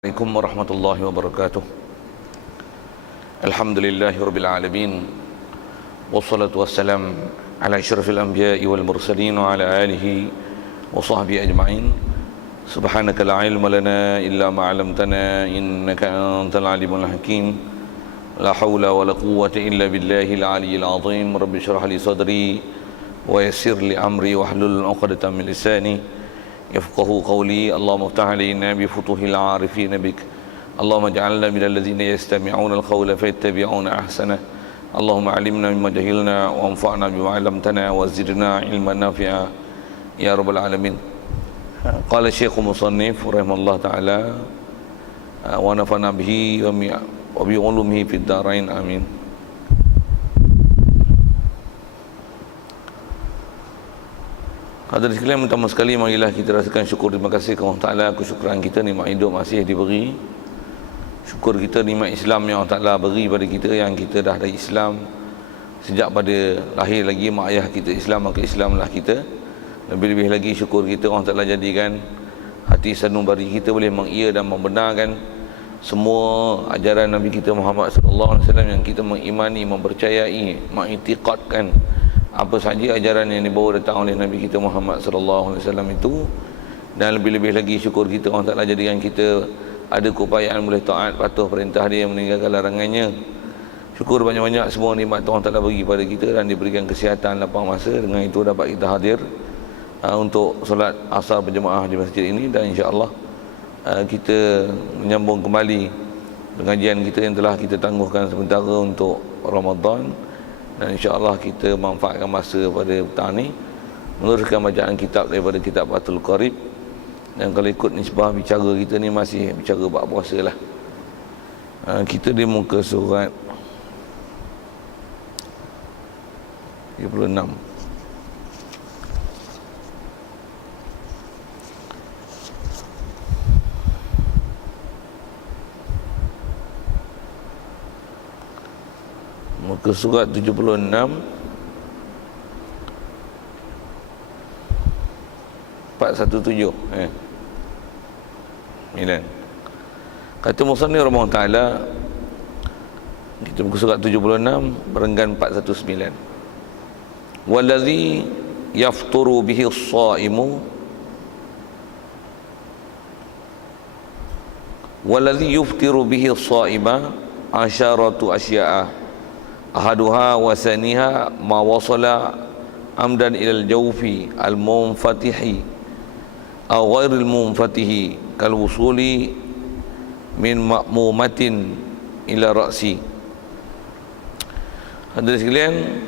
Assalamualaikum warahmatullahi wabarakatuh. Alhamdulillahi rabbil alamin. Wassalatu wassalam ala asyrafil anbiya'i wal mursalin wa ala alihi wa sahbihi ajma'in. Subhanaka la ilma lana illa ma 'allamtana innaka antal alimul hakim. La haula wa la quwwata illa billahil aliyyil azim. Rabbi shrah li sadri wa yassir li amri wahlul 'uqdatam min lisani يفقهوا قولي. اللهم افتح علينا بفتوح العارفين بك. اللهم اجعلنا من الذين يستمعون القول فيتبعون احسنه. اللهم علمنا مما جهلنا وانفعنا بما علمتنا وزدنا علما نافعا يا رب العالمين. قال الشيخ المصنف رحمه الله تعالى ونفعنا به وبعلومه في الدارين آمين. Hadirin sekalian, pertama sekali marilah kita rasakan syukur, terima kasih kepada Allah Ta'ala. Kesyukuran kita nikmat hidup masih diberi. Syukur kita nikmat Islam yang Allah Ta'ala beri pada kita, yang kita dah dari Islam sejak pada lahir lagi. Mak ayah kita Islam, maka Islamlah kita. Lebih-lebih lagi syukur kita Allah Ta'ala jadikan hati sanubari kita boleh mengia dan membenarkan semua ajaran Nabi kita Muhammad sallallahu alaihi wasallam yang kita mengimani, mempercayai, mengiktikadkan apa saja ajaran yang dibawa datang oleh Nabi kita Muhammad sallallahu alaihi wasallam itu. Dan lebih-lebih lagi syukur kita Allah Ta'ala jadikan kita ada keupayaan boleh taat, patuh perintah dia, meninggalkan larangannya. Syukur banyak-banyak semua nikmat Allah Ta'ala bagi pada kita dan diberikan kesihatan lapang masa. Dengan itu dapat kita hadir untuk solat asar berjemaah di masjid ini. Dan insya-Allah kita menyambung kembali pengajian kita yang telah kita tangguhkan sementara untuk Ramadan. Dan insya-Allah kita manfaatkan masa pada petang ni meneruskan bacaan kitab daripada kitab Fathul Qarib. Dan kalau ikut nisbah bicara kita ni masih bicara bab puasa lah. Kita di muka surat 36. Muka surat 76 417 Milan. Kata musannif rahimahullah taala, kita muka surat 76 perenggan 419. Wallazi yafturu bihi as-shaimu wallazi yuftiru bihi as-saima asyaratu asya'a ahaduha wa saniha ma wasala amdan ilal jawfi al-munfatihi aw ghairil munfatihi kal wusuli min ma'mumatin ila ra'si. Hadirin sekalian,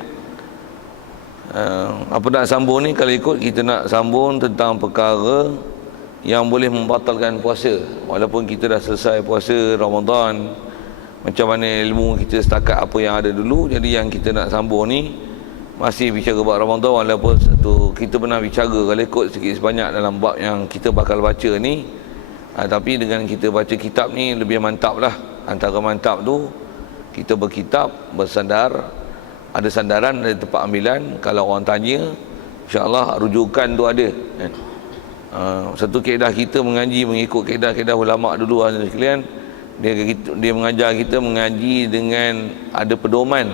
apa nak sambung ni? Kalau ikut kita nak sambung tentang perkara yang boleh membatalkan puasa. Walaupun kita dah selesai puasa Ramadan, macam mana ilmu kita setakat apa yang ada dulu. Jadi yang kita nak sambung ni masih bicara bab Ramadan, walaupun satu kita pernah bicara kalau ikut sikit sebanyak dalam bab yang kita bakal baca ni. Tapi dengan kita baca kitab ni lebih mantap lah. Antara mantap tu kita berkitab, bersandar, ada sandaran, ada tempat ambilan. Kalau orang tanya, insya-Allah rujukan tu ada. Satu kaedah kita mengaji mengikut kaedah-kaedah ulama dulu sekalian. Dia mengajar kita mengaji dengan ada pedoman.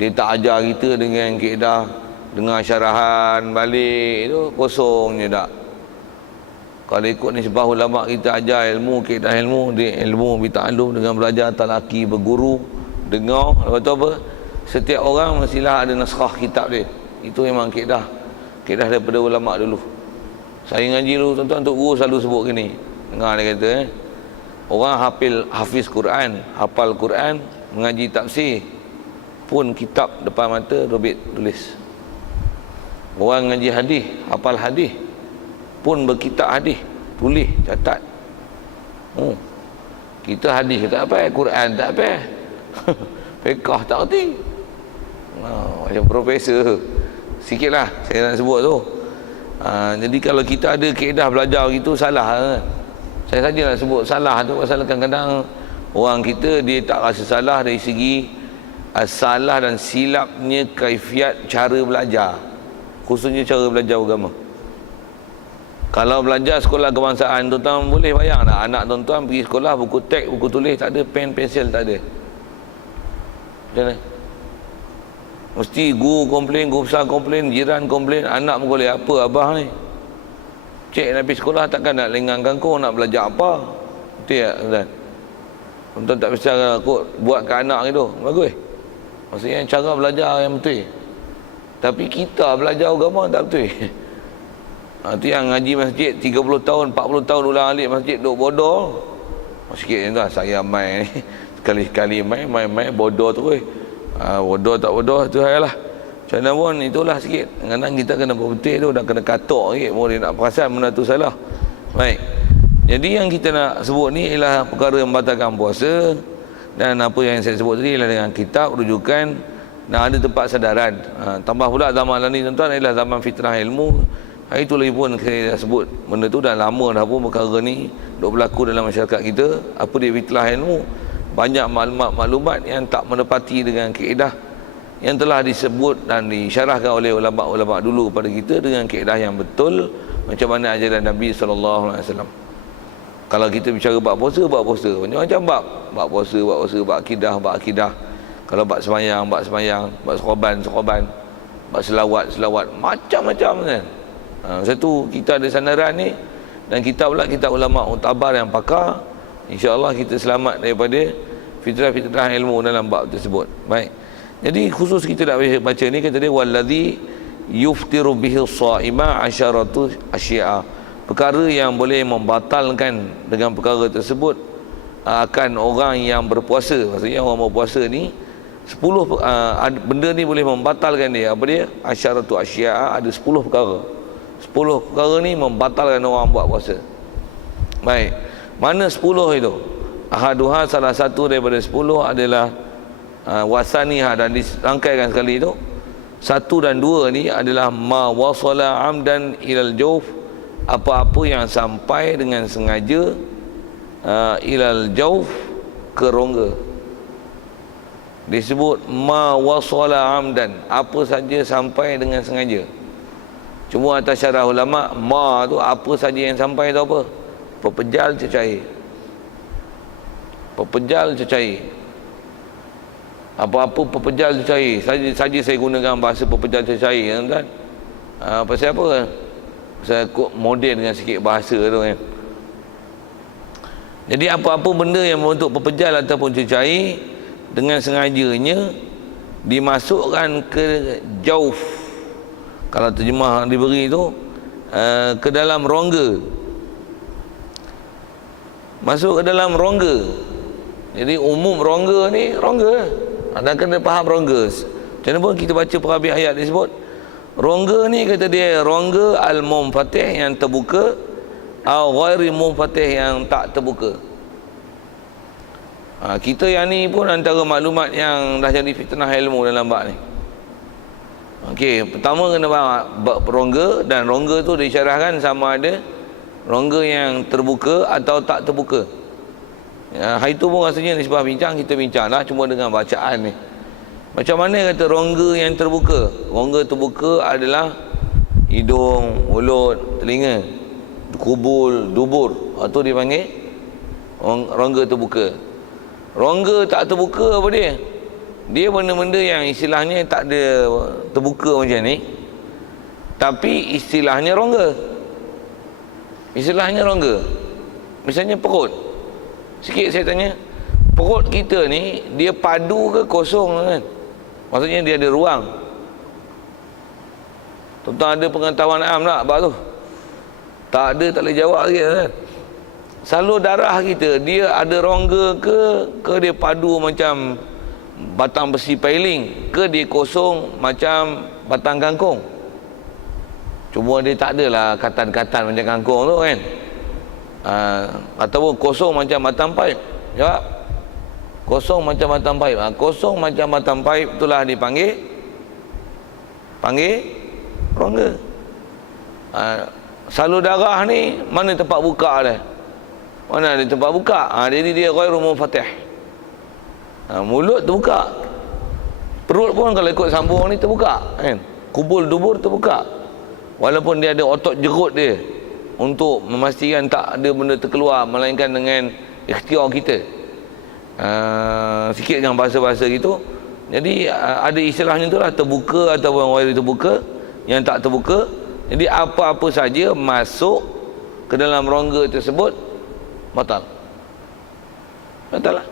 Dia tak ajar kita dengan kaedah dengar syarahan balik tu kosong je tak. Kalau ikut nisbah ulama kita ajar ilmu, kaedah ilmu, dia ilmu bita'allum dengan belajar, talaki, berguru, dengar. Lepas tu apa? Setiap orang mestilah ada naskah kitab dia. Itu memang kaedah daripada ulama dulu. Saya ngaji dulu tuan-tuan, Tok Guru selalu sebut gini. Dengar dia kata orang hafiz Quran, hafal Quran, mengaji tafsir pun kitab depan mata robit tulis. Orang mengaji hadis, hafal hadis pun berkitab hadis, tulis, catat. Kita hadis tak apa, Quran tak apa. Fiqh tak erti. Macam profesor sikitlah saya nak sebut tu. Jadi kalau kita ada kaedah belajar gitu salah. Saya saja nak sebut salah tu pasal kadang-kadang orang kita dia tak rasa salah dari segi salah dan silapnya kaifiat cara belajar, khususnya cara belajar agama. Kalau belajar sekolah kebangsaan, tuan-tuan boleh bayang tak? Anak tuan-tuan pergi sekolah, buku teks, buku tulis tak ada, pen, pensel tak ada. Macam mana? Mesti guru komplain, guru besar komplain, jiran komplain, anak pun boleh apa abah ni. Cik nak pergi sekolah takkan nak lenggang kangkung, nak belajar apa? Betul tak tuan? Tuan tak bisa kot buat ke anak gitu. Bagus. Maksudnya cara belajar yang betul. Tapi kita belajar agama tak betul. Itu yang ngaji masjid 30 tahun, 40 tahun ulang alik masjid duk bodoh. Sikit je tuan, saya main ni. Sekali-sekali main bodoh terus. Bodoh tak bodoh tu hal lah. Macam mana pun itulah sikit. Kadang-kadang kita kena berbetul tu, dah kena katok sikit boleh nak perasan benda tu salah. Baik. Jadi yang kita nak sebut ni ialah perkara yang membatalkan puasa, dan apa yang saya sebut tadi ialah dengan kitab rujukan dan ada tempat sedaran. Tambah pula zaman ni tuan-tuan ialah zaman fitrah ilmu. Hari tu lagi pun saya dah sebut benda tu dah lama dah pun perkara ni duk berlaku dalam masyarakat kita. Apa dia fitrah ilmu? Banyak maklumat-maklumat yang tak menepati dengan kaedah yang telah disebut dan disyarahkan oleh ulama-ulama dulu pada kita dengan kaedah yang betul macam mana ajaran Nabi SAW. Kalau kita bicara bab puasa, macam-macam bab puasa, bab akidah. Kalau bab sembahyang, bab sokoban, bab selawat, macam-macam kan. Satu kita ada sandaran ni, dan kita pula kita ulama muktabar yang pakar. InsyaAllah kita selamat daripada fitrah-fitrah ilmu dalam bab tersebut. Baik. Jadi khusus kita nak baca ni, kata dia wallazi yuftiru bihi as-shaima asharatu asya'a. Perkara yang boleh membatalkan dengan perkara tersebut akan orang yang berpuasa. Maksudnya orang berpuasa ni 10 benda ni boleh membatalkan dia. Apa dia? Asyaratu asya'a, ada 10 perkara. 10 perkara ni membatalkan orang buat puasa. Baik. Mana 10 itu? Ahaduha, salah satu daripada 10 adalah wasaniha, dan dirangkaikan sekali itu. 1 dan 2 ni adalah ma wasala amdan ilal jawf, apa-apa yang sampai dengan sengaja ilal jawf, ke rongga. Disebut ma wasala amdan, apa saja sampai dengan sengaja. Cuma atas syarah ulama, ma tu apa saja yang sampai tu apa? Pepejal cecair. Apa-apa pepejal cecair. Saja saya gunakan bahasa pepejal cecair kan. Pasal apa? Saya kok moden dengan sikit bahasa tu kan. Jadi apa-apa benda yang membentuk pepejal ataupun cecair dengan sengajanya dimasukkan ke jauf. Kalau terjemah diberi tu ke dalam rongga. Masuk ke dalam rongga. Jadi umum rongga ni rongga. Anda kena faham rongga. Macam mana pun kita baca perhabis ayat disebut rongga ni, kata dia rongga al-munfatih yang terbuka atau ghairi munfatih yang tak terbuka. Kita yang ni pun antara maklumat yang dah jadi fitnah ilmu dalam bab ni. Okey, pertama kena faham rongga, dan rongga tu disyarahkan sama ada rongga yang terbuka atau tak terbuka. Hari tu pun rasanya nisbah bincang, kita bincang lah cuma dengan bacaan ni. Macam mana kata rongga yang terbuka? Rongga terbuka adalah hidung, mulut, telinga, kubul, dubur. Itu dipanggil rongga terbuka. Rongga tak terbuka apa dia? Dia benda-benda yang istilahnya tak ada terbuka macam ni, tapi istilahnya rongga. Misalnya perut. Sikit saya tanya, perut kita ni dia padu ke kosong kan? Maksudnya dia ada ruang. Tuan-tuan ada pengetahuan am tak bab tu? Tak ada, tak boleh jawab lagi kan? Salur darah kita dia ada rongga ke dia padu macam batang besi pailing, ke dia kosong macam batang kangkung? Cuma dia tak adalah katan-katan macam kangkung tu kan. Ataupun kosong macam batang paip. Jawab. Kosong macam batang paip. Kosong macam batang paip itulah dipanggil rongga. Salur darah ni mana tempat buka dia? Mana ada tempat buka? Jadi dia ghairu munfatih. Mulut terbuka. Perut pun kalau ikut sambung ni terbuka kan. Kubul dubur terbuka. Walaupun dia ada otot jerut dia. untuk memastikan tak ada benda terkeluar melainkan dengan ikhtiar kita. Sikit dengan bahasa-bahasa gitu. Jadi ada istilahnya tu lah, terbuka ataupun wali terbuka, yang tak terbuka. Jadi apa-apa saja masuk ke dalam rongga tersebut batal. Batal lah.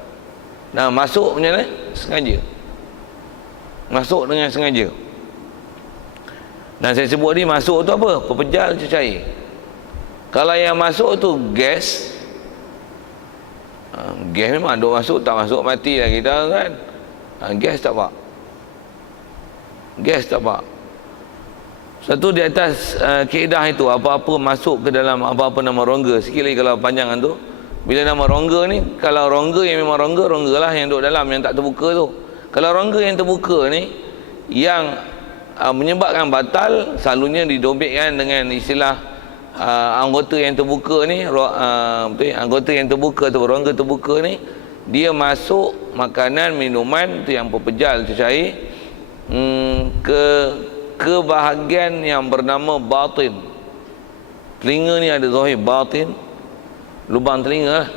Nah, masuk macam mana? Sengaja. Masuk dengan sengaja. Dan saya sebut ni masuk tu apa? Pepejal cecair. Kalau yang masuk tu gas, gas memang duk masuk, tak masuk mati lah kita kan. Gas tak apa. Gas tak apa. Satu di atas kaedah itu, apa-apa masuk ke dalam apa-apa nama rongga. Sikit lagi kalau panjangan tu, bila nama rongga ni, kalau rongga yang memang rongga lah yang duduk dalam, yang tak terbuka tu. Kalau rongga yang terbuka ni, yang menyebabkan batal, selalunya didobekkan dengan istilah anggota yang terbuka ni, anggota yang terbuka atau rongga terbuka ni, dia masuk makanan, minuman tu yang pepejal cecair ke bahagian yang bernama batin. Telinga ni ada zahir batin, lubang telinga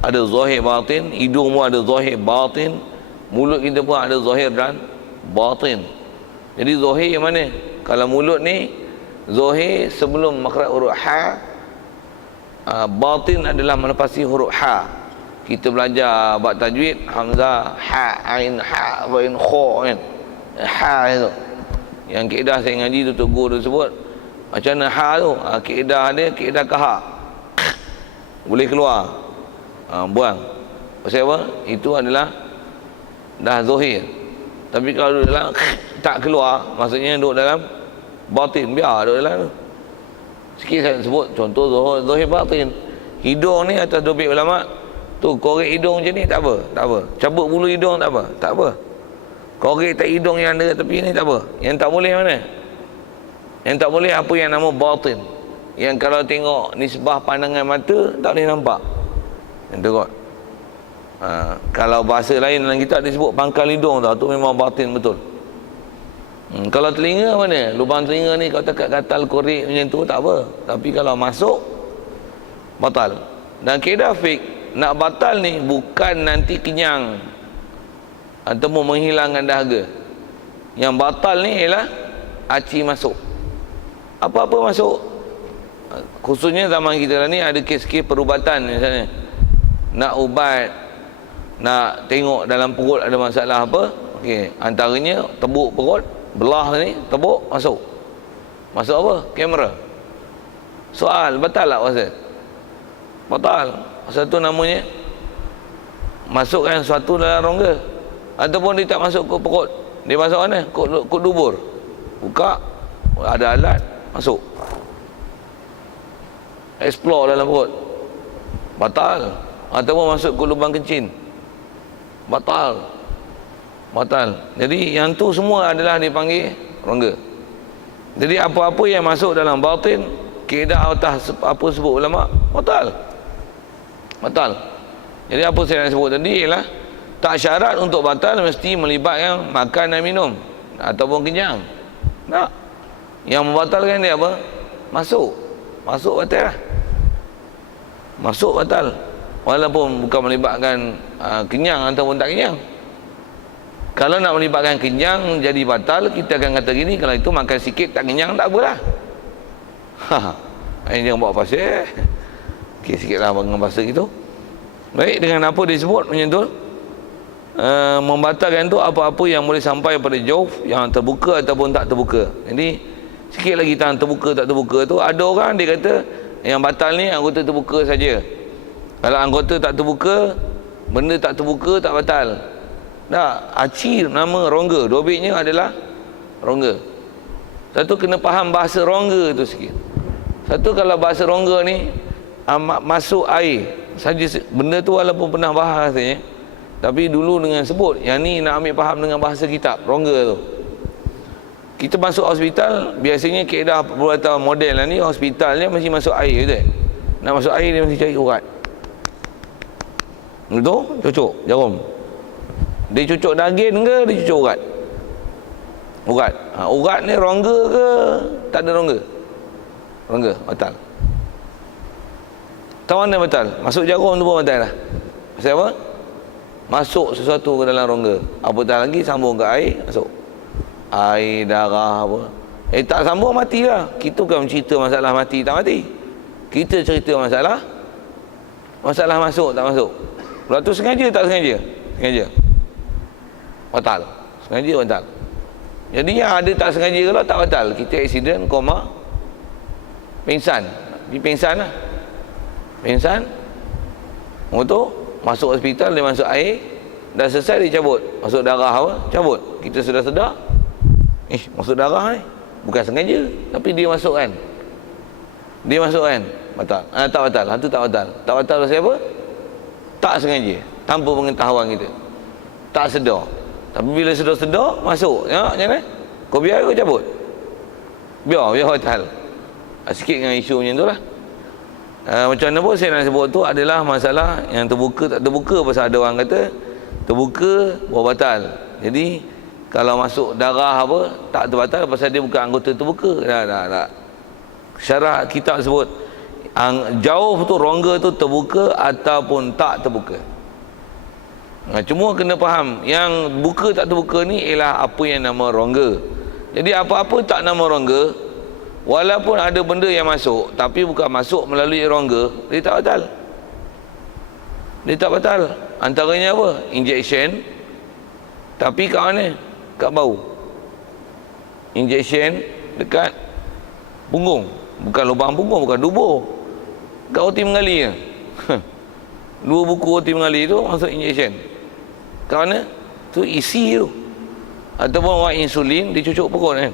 ada zahir batin, hidung pun ada zahir batin, mulut kita pun ada zahir dan batin. Jadi zahir yang mana? Kalau mulut ni zahir sebelum makhraj huruf ha, batin adalah menepasi huruf ha. Kita belajar bab tajwid, hamzah, ha, ain, ha, ain, kha kan. Ha itu. Yang kaedah saya ngaji tu guru tu sebut macam mana ha tu. Kaedah dia kaedah kahak. Boleh keluar. Buang. Pasal apa? Itu adalah dah zahir. Tapi kalau duduk dalam tak keluar, maksudnya duduk dalam batin, biar duduk dalam tu. Sikit saya sebut contoh zahir batin. Hidung ni atas dobek ulama tu, korek hidung macam ni tak apa, tak apa. Cabut bulu hidung tak apa, tak apa. Korek tak hidung yang ada kat tepi ni tak apa. Yang tak boleh mana? Yang tak boleh apa yang nama batin. Yang kalau tengok nisbah pandangan mata tak boleh nampak. Yang tu kot. Kalau bahasa lain dalam kitab disebut pangkal hidung tau, tu memang batin betul. Kalau telinga mana? Lubang telinga ni kalau tekat gatal korek macam tu tak apa. Tapi kalau masuk batal. Dan kaedah fiqh, nak batal ni bukan nanti kenyang ataupun menghilangkan dahaga. Yang batal ni ialah aci masuk. Apa-apa masuk. Khususnya zaman kita ni ada kes-kes perubatan misalnya. Nak ubat, nak tengok dalam perut ada masalah apa, okey, antaranya tebuk perut, belah ni, tebuk, masuk. Masuk apa? Kamera. Soal, batal tak puasa? Batal. Pasal tu namanya masukkan sesuatu dalam rongga. Ataupun dia tak masuk ke perut, dia masuk mana? Kut dubur. Buka, ada alat, masuk. Explore dalam perut. Batal. Ataupun masuk ke lubang kencing. Batal. Batal. Jadi yang tu semua adalah dipanggil rongga. Jadi apa-apa yang masuk dalam batin, kaedah atas apa sebut ulama, batal. Batal. Jadi apa saya nak sebut tadi ialah tak syarat untuk batal mesti melibatkan makan dan minum ataupun kenyang. Tak. Yang membatalkan dia apa? Masuk. Masuk batal lah. Masuk batal. Walaupun bukan melibatkan kenyang ataupun tak kenyang. Kalau nak melibatkan kenyang jadi batal, kita akan kata gini, kalau itu makan sikit tak kenyang tak apalah. Ini jangan bawa pasal. Okey, sikitlah dengan bahasa gitu. Baik, dengan apa disebut macam tu? Membatalkan tu apa-apa yang boleh sampai pada jauf, yang terbuka ataupun tak terbuka. Jadi sikit lagi tahan terbuka tak terbuka tu, ada orang dia kata yang batal ni anggota terbuka saja. Kalau anggota tak terbuka, benda tak terbuka tak batal. Tak, aci nama rongga, dobeknya adalah rongga. Satu kena faham bahasa rongga tu sikit. Satu kalau bahasa rongga ni masuk air saja, benda tu walaupun pernah bahas rasanya, tapi dulu dengan sebut, yang ni nak ambil faham dengan bahasa kitab, rongga tu. Kita masuk hospital, biasanya kaedah perubatan model lah ni, hospitalnya mesti masuk air, betul? Nak masuk air dia mesti cari urat. Betul? Cucuk jarum. Dia cucuk daging ke dia cucuk urat? Urat. Urat ni rongga ke tak ada rongga? Rongga, batal. tahu mana batal? Masuk jarum tu pun batal lah. Pasal apa? Masuk sesuatu ke dalam rongga. Apatah lagi sambung ke air, masuk air, darah apa. Tak sambung, matilah. Kita bukan cerita masalah mati tak mati. Kita cerita masalah masuk tak masuk. Lepas tu sengaja tak sengaja? Sengaja. Batal. Sengaja batal. Jadi yang ada tak sengaja kalau tak batal. Kita aksiden, koma, pingsan. Dia pingsan lah. Pingsan. Motor, masuk hospital, dia masuk air. Dah selesai dia cabut. Masuk darah apa? Cabut. Kita sudah sedar. Masuk darah ni. Bukan sengaja. Tapi dia masuk kan. Dia masuk kan. Batal. Tak batal. Itu tak batal. Tak batal pasal apa? Tak sengaja. Tanpa pengetahuan kita. Tak sedar. Tapi bila sedar, masuk. Ya, macam mana? Kau biar kau cabut? Biar batal. Sikit dengan isu macam tu lah. Macam mana pun saya nak sebut tu adalah masalah yang terbuka tak terbuka. Pasal ada orang kata terbuka baru batal. Jadi kalau masuk darah apa tak terbatal pasal dia bukan anggota terbuka. Tak. Syarah kitab sebut jauh tu rongga tu terbuka ataupun tak terbuka. Cuma kena faham yang buka tak terbuka ni ialah apa yang nama rongga. Jadi apa-apa tak nama rongga, walaupun ada benda yang masuk tapi bukan masuk melalui rongga, dia tak batal. Dia tak batal. Antaranya apa? Injection. Tapi kat mana? Kat bau. Injection dekat punggung. Bukan lubang punggung, bukan dubur. Kat roti mengali je. 2 buku roti mengali tu masuk injection. Kat mana? Tu isi tu. Ataupun orang insulin dicucuk perut kan.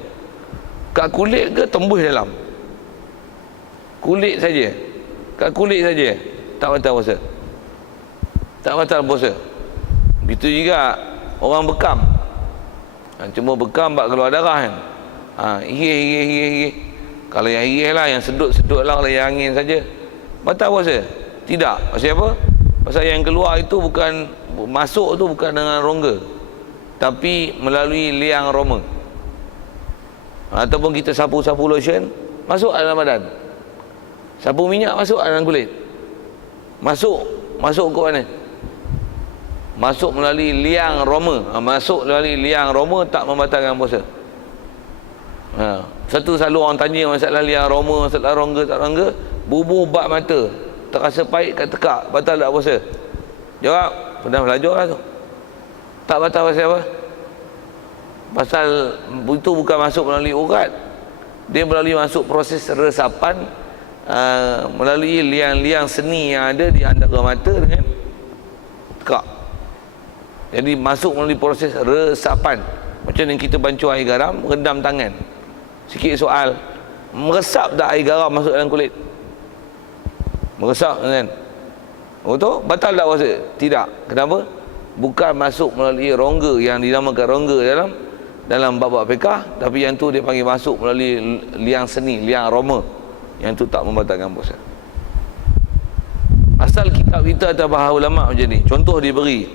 Kat kulit ke tembus dalam? Kulit saja. Kat kulit saja. Tak batal puasa. Tak batal puasa. Begitu juga orang bekam. Cuma bekam bak keluar darah kan. Higih. Kalau yang higih lah, yang sedut-sedut lah, kalau yang angin saja. Batal puasa? Tidak. Pasal apa? Pasal yang keluar itu bukan, masuk tu bukan dengan rongga, tapi melalui liang roma. Ataupun kita sapu-sapu lotion, masuk dalam badan. Sapu minyak masuk dalam kulit. Masuk ke mana? Masuk melalui liang roma. Masuk melalui liang roma tak membatalkan puasa. Satu selalu orang tanya masalah liang roma, masalah rongga tak rongga, bubuh bak mata, terasa pahit kat tekak, batal tak puasa? Jawab, pernah belajar lah tu. Tak batal pasal apa? Pasal itu bukan masuk melalui urat, dia melalui masuk proses resapan, melalui liang-liang seni yang ada di antara mata dengan tekak. Jadi masuk melalui proses resapan. Macam yang kita bancuh air garam, rendam tangan. Sikit soal, meresap tak air garam masuk dalam kulit? Meresap kan? Betul? Batal tak puasa? Tidak. Kenapa? Bukan masuk melalui rongga yang dinamakan rongga dalam bab-bab fiqah, tapi yang tu dia panggil masuk melalui liang seni, liang aroma. Yang tu tak membatalkan puasa. Asal kitab kita atau bahasa ulama macam ni. Contoh diberi.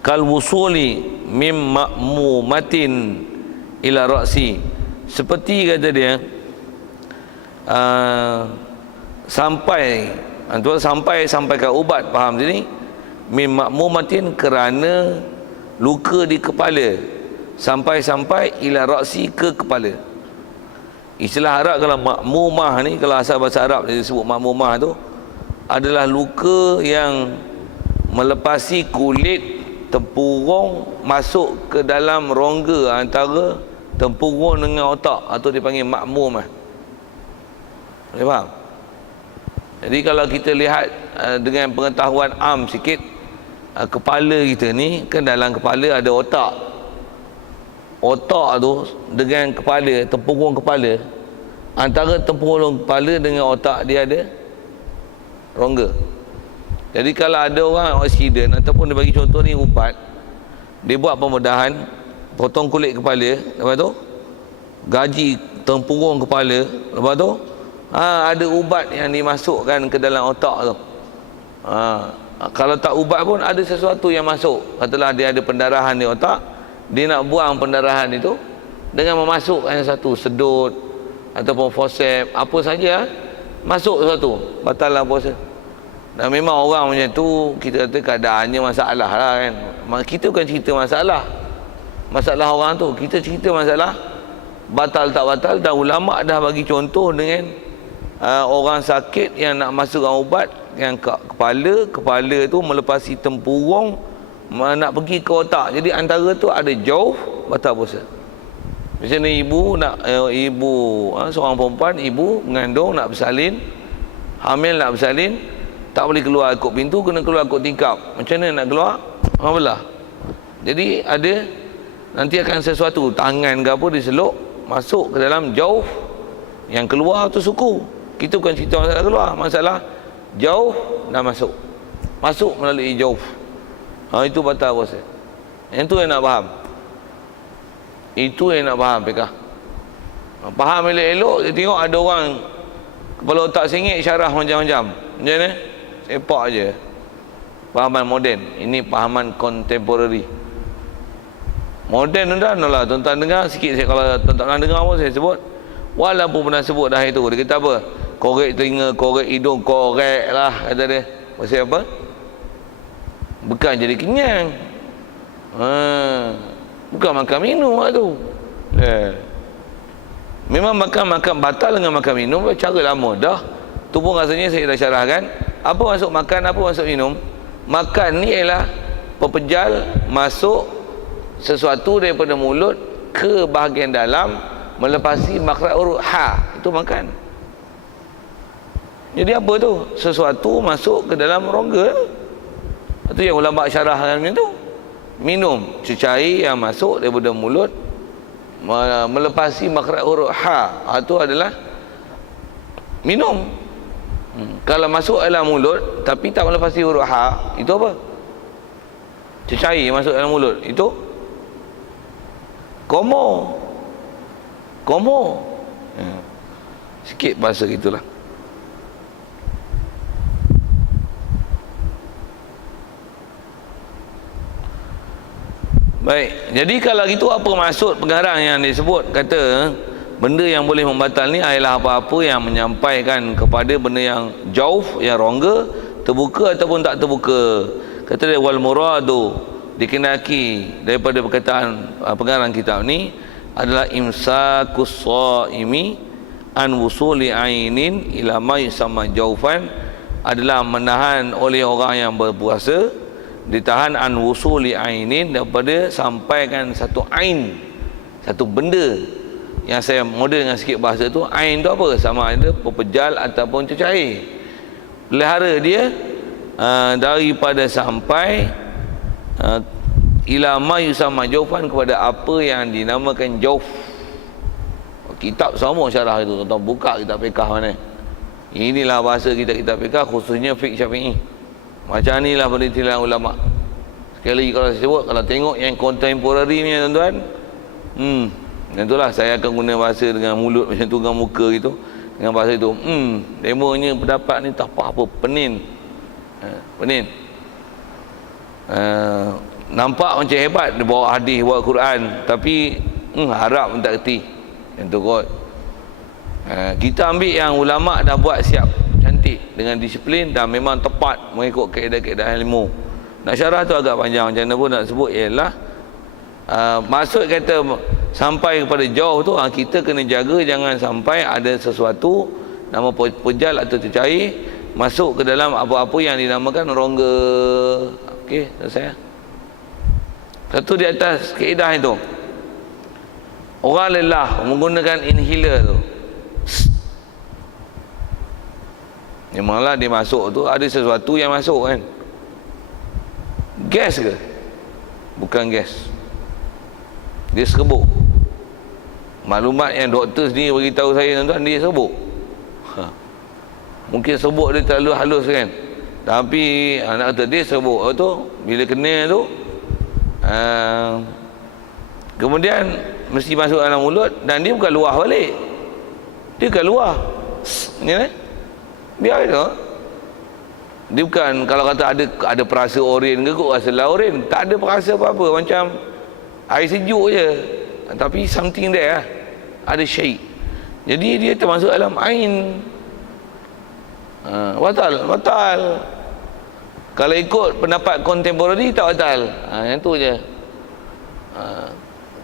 Kal wusuli mim ma'mumatin ila ra'si. Seperti kata dia sampai ke ubat, faham sini? Mim ma'mumatin, kerana luka di kepala, sampai ila ra'si, ke kepala. Istilah Arab kalau ma'mumah ni, kalau asal bahasa Arab dia sebut ma'mumah tu adalah luka yang melepasi kulit tempurung masuk ke dalam rongga antara tempurung dengan otak, atau dipanggil ma'mumah. Boleh faham? Jadi kalau kita lihat dengan pengetahuan am sikit, kepala kita ni kan, dalam kepala ada otak. Otak tu dengan kepala, tempurung kepala, antara tempurung kepala dengan otak dia ada rongga. Jadi kalau ada orang aksiden ataupun dia bagi contoh ni ubat, dia buat pembedahan, potong kulit kepala, lepas tu gaji tempurung kepala, lepas tu ada ubat yang dimasukkan ke dalam otak tu. Kalau tak ubat pun ada sesuatu yang masuk. Katalah dia ada pendarahan di otak, dia nak buang pendarahan itu dengan memasukkan satu sedut ataupun forceps, apa saja, masuk sesuatu, batal lah puasa. Dan memang orang macam tu, kita kata keadaannya masalah lah kan. Kita bukan cerita masalah orang tu, kita cerita masalah batal tak batal. Dan ulama' dah bagi contoh dengan orang sakit yang nak masukkan ubat, yang kepala tu melepasi tempurung, nak pergi ke otak. Jadi antara tu ada jauh, batal puasa. Misalnya seorang perempuan, ibu mengandung nak bersalin, hamil nak bersalin, tak boleh keluar ikut pintu, kena keluar ikut tingkap. Macam mana nak keluar? Belah. Jadi ada nanti akan sesuatu, tangan ke apa diseluk masuk ke dalam jauh, yang keluar tu suku. Kita bukan cerita masalah keluar, masalah jauh dan masuk melalui jauh. Itu batal puasa. Yang tu yang nak faham. Itu yang nak faham PK. Faham elok-elok, dia tengok ada orang kepala otak sengit syarah macam-macam. Macam mana? Sepak je. Fahaman moden. Ini fahaman contemporary. Moden dah lah. Tuan-tuan dengar sikit saya, kalau tuan-tuan dengar pun saya sebut. Walaupun pernah sebut dah itu. Dia kata apa? Korek telinga, korek hidung, korek lah kata dia. Pasal apa? Bukan jadi kenyang. Bukan makan minum lah tu. Memang makan batal dengan makan minum cara lama dah. Tu pun rasanya saya dah syarahkan. Apa masuk makan, apa masuk minum. Makan ni ialah pepejal masuk sesuatu daripada mulut ke bahagian dalam, melepasi makhraj huruf ha. Itu makan. Jadi apa tu? Sesuatu masuk ke dalam rongga. Itu yang ulama syarahkan macam tu. Minum, cecair yang masuk daripada mulut melepasi makhraj huruf ha. Itu adalah minum. Kalau masuk dalam mulut tapi tak melepasi huruf ha, itu apa? Cecair masuk dalam mulut, itu komo. Sikit bahasa gitulah. Baik, jadi kalau gitu apa maksud pengarang yang disebut? Kata benda yang boleh membatal ni adalah apa-apa yang menyampaikan kepada benda yang jauh, yang rongga, terbuka ataupun tak terbuka. Kata dia wal muradu, dikenaki daripada perkataan pengarang kitab ni adalah imsakus shaimi an wusuli ainin ila ma yusamma jaufan, adalah menahan oleh orang yang berpuasa, ditahan an wusuli ainin, daripada sampaikan satu ain, satu benda. Yang saya model dengan sikit bahasa tu, ain tu apa? Sama ada pepejal ataupun cecair. Pelihara dia daripada sampai ila ma yusamma jaufan, kepada apa yang dinamakan jauf. Kitab sama syarah itu, tuan-tuan buka kitab fiqh mana. Inilah bahasa kitab fiqh, khususnya fiqh Syafi'i. Macam inilah penelitian ulama. Sekali lagi kalau saya sebut, kalau tengok yang contemporary ni tuan-tuan, itulah saya akan guna bahasa dengan mulut macam tu, dengan muka gitu, dengan bahasa itu. Demonya pendapat ni tak apa-apa, penin. Nampak macam hebat dia bawa hadis, bawa Quran, tapi harap tak erti. Yang tu kot. Kita ambil yang ulama dah buat siap cantik dengan disiplin dan memang tepat mengikut kaedah-kaedah ilmu. Nak syarah tu agak panjang, macam mana pun nak sebut ialah maksud kata sampai kepada jauh tu, kita kena jaga jangan sampai ada sesuatu nama pejal atau cecair masuk ke dalam apa-apa yang dinamakan rongga. Okey, selesai. Satu di atas kaedah itu, orang lelah menggunakan inhaler tu, memanglah dia masuk tu ada sesuatu yang masuk kan. Gas ke? Bukan gas, dia serbuk. Maklumat yang doktor sendiri beritahu saya tuan-tuan, dia serbuk. Mungkin serbuk dia terlalu halus kan, tapi anak kata dia serbuk tu, bila kena tu kemudian mesti masuk dalam mulut, dan dia bukan luah balik, dia bukan luah ni kan, biar itu. Dia bukan, kalau kata ada perasa oren ke kot, rasa oren, tak ada perasa apa-apa, macam air sejuk je, tapi something there lah, ada syai'. Jadi dia termasuk dalam ain. Batal. Kalau ikut pendapat kontemporari tak batal. Yang tu je.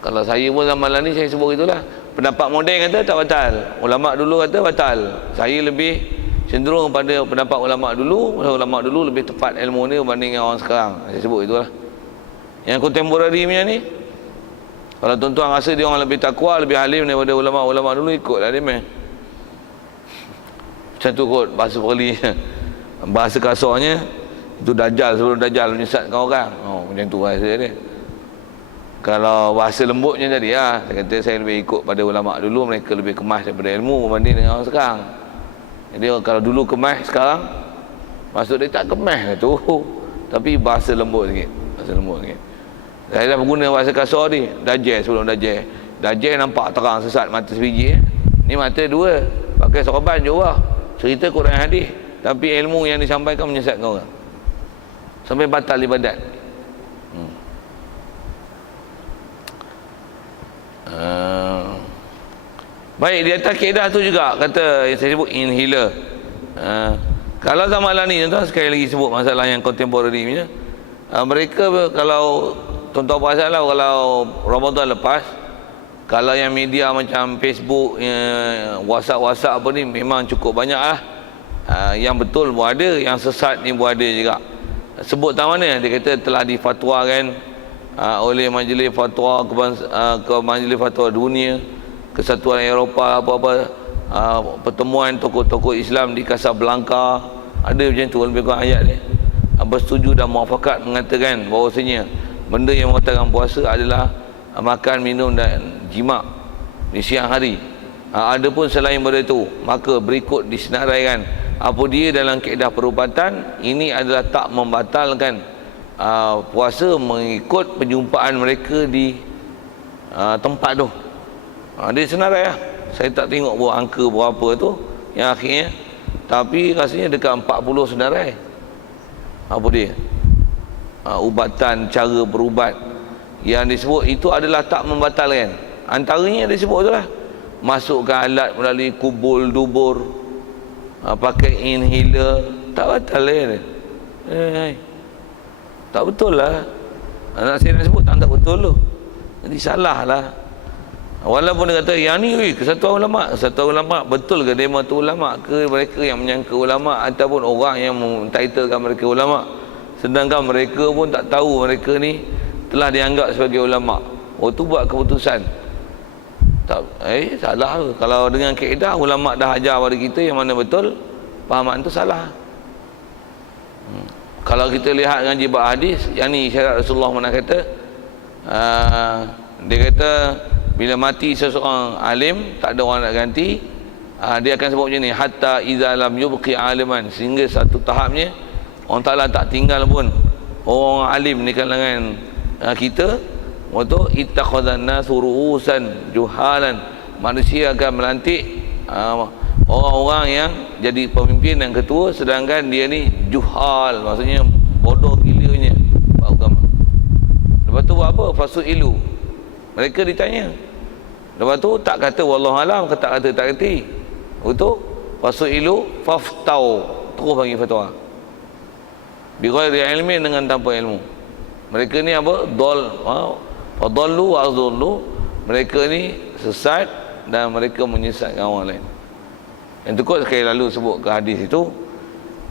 Kalau saya pun zaman lah ni saya sebut itulah. Pendapat moden kata tak batal. Ulama dulu kata batal. Saya lebih cenderung pada pendapat ulama dulu. Ulama dulu lebih tepat ilmu ni berbanding orang sekarang. Saya sebut itulah. Yang kontemporari punya ni, kalau tuan-tuan rasa dia orang lebih takwa, lebih alim daripada ulama-ulama dulu, ikutlah dia meh. Macam tu kot bahasa perli. Bahasa kasarnya itu dajal sebelum dajal menyesatkan orang. Macam tu bahasa dia. Kalau bahasa lembutnya tadi saya kata saya lebih ikut pada ulama dulu, mereka lebih kemas daripada ilmu berbanding dengan orang sekarang. Jadi kalau dulu kemas, sekarang maksud dia tak kemas tu, tapi bahasa lembut sikit. Saya dah guna bahasa kasar ni, dajal sebelum dajal. Dajal nampak terang sesat mata sebiji. Ni mata dua, pakai sorban je orang. Cerita Quran hadis, tapi ilmu yang disampaikan menyesatkan orang. Sampai batal ibadat. Baik, di atas kaedah tu juga kata yang saya sebut inhaler. Kalau zaman lah ni tuan-tuan, sekali lagi sebut masalah yang contemporary punya. Mereka kalau tuan-tuan perasan lah, kalau Ramadan lepas, kalau yang media macam Facebook, WhatsApp apa ni memang cukup banyak lah. Yang betul pun ada, yang sesat ni pun ada juga. Sebut tak mana, dia kata telah difatwakan oleh Majlis Fatwa ke Majlis Fatwa Dunia, Kesatuan Eropah, apa-apa pertemuan tokoh-tokoh Islam di Casablanca, ada macam tu lebih kurang ayat ni. Bersetuju dan muafakat mengatakan bahawasanya benda yang membatalkan puasa adalah makan, minum dan jima di siang hari. Ada pun selain daripada itu, maka berikut disenaraikan apa dia dalam kaedah perubatan, ini adalah tak membatalkan puasa mengikut perjumpaan mereka di tempat tu. Dia senarai lah. Saya tak tengok angka berapa tu yang akhirnya, tapi rasanya dekat 40 senarai. Apa dia? Ubatan, cara berubat yang disebut itu adalah tak membatalkan. Antaranya disebut tu lah, masukkan alat melalui kubul dubur, pakai inhaler, tak batal dia. Tak betul lah. Anak saya nak sebut tak betul tu. Jadi salah lah. Walaupun dia kata yang ni kesatuan ulama, betul ke dia matu ulama ke mereka yang menyangka ulama ataupun orang yang mentitlekan mereka ulama, sedangkan mereka pun tak tahu mereka ni telah dianggap sebagai ulama. Tu buat keputusan. Tak, salah tu. Kalau dengan kaedah ulama dah ajar pada kita yang mana betul, fahaman tu salah. Kalau kita lihat dengan jibak hadis, yang ni syarat Rasulullah mana kata, dia kata bila mati seseorang alim, tak ada orang nak ganti, dia akan sebut macam ni, hatta iza lam yubqi aliman, sehingga satu tahapnya orang Ta'ala tak tinggal pun orang alim di kalangan kita. Waktu ittakhadhan nasu ru'usan juhalan, manusia akan melantik orang-orang yang jadi pemimpin dan ketua, sedangkan dia ni juhal, maksudnya bodoh gilanya Pak Agama. Lepas tu buat apa? Fasu'ilu, mereka ditanya. Lepas tu tak kata wallahualam, tak kata tak kerti. Itu fasu'ilu faftau, terus bagi fatwa bighairi ilmin, dengan tanpa ilmu. Mereka ni apa? Fadallu wa azullu, mereka ni sesat dan mereka menyesatkan orang lain. Yang tu kot sekali lalu sebut ke hadis itu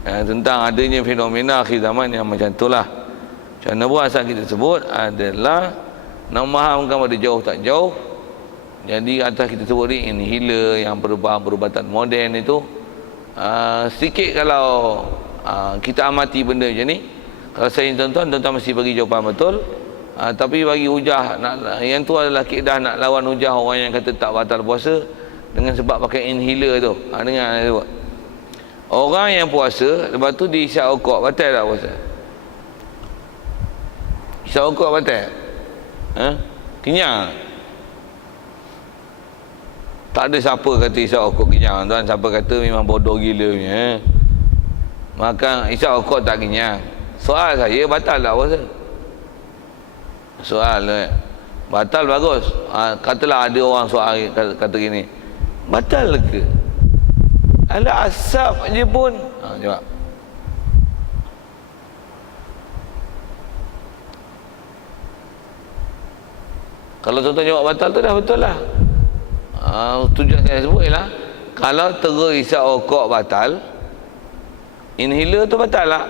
tentang adanya fenomena akhir zaman yang macam itulah. Macam mana buat asal kita sebut adalah nak memahamkan pada jauh tak jauh. Jadi atas kita sebut ni inhaler yang perubatan moden itu, sedikit kalau kita amati benda macam ni, kalau saya tuan-tuan mesti bagi jawapan betul. Tapi bagi hujah yang tu adalah kaedah nak lawan hujah orang yang kata tak batal puasa dengan sebab pakai inhaler tu. Dengar saya buat. Orang yang puasa lepas tu diisap rokok, batal tak puasa? Isap rokok batal? Kenyang? Tak ada siapa kata isap rokok kenyang tuan. Siapa kata memang bodoh gila punya. Maka isap rokok tak kenyang. Soal saya, batal tak puasa? Soal batal, bagus. Katalah ada orang soal kata gini, batal ke? Alah asap je pun. Jawab. Kalau tuan-tuan jawab batal tu dah betul lah. Tujuan saya sebut ialah kalau terhisap rokok batal, inhaler tu batal lah.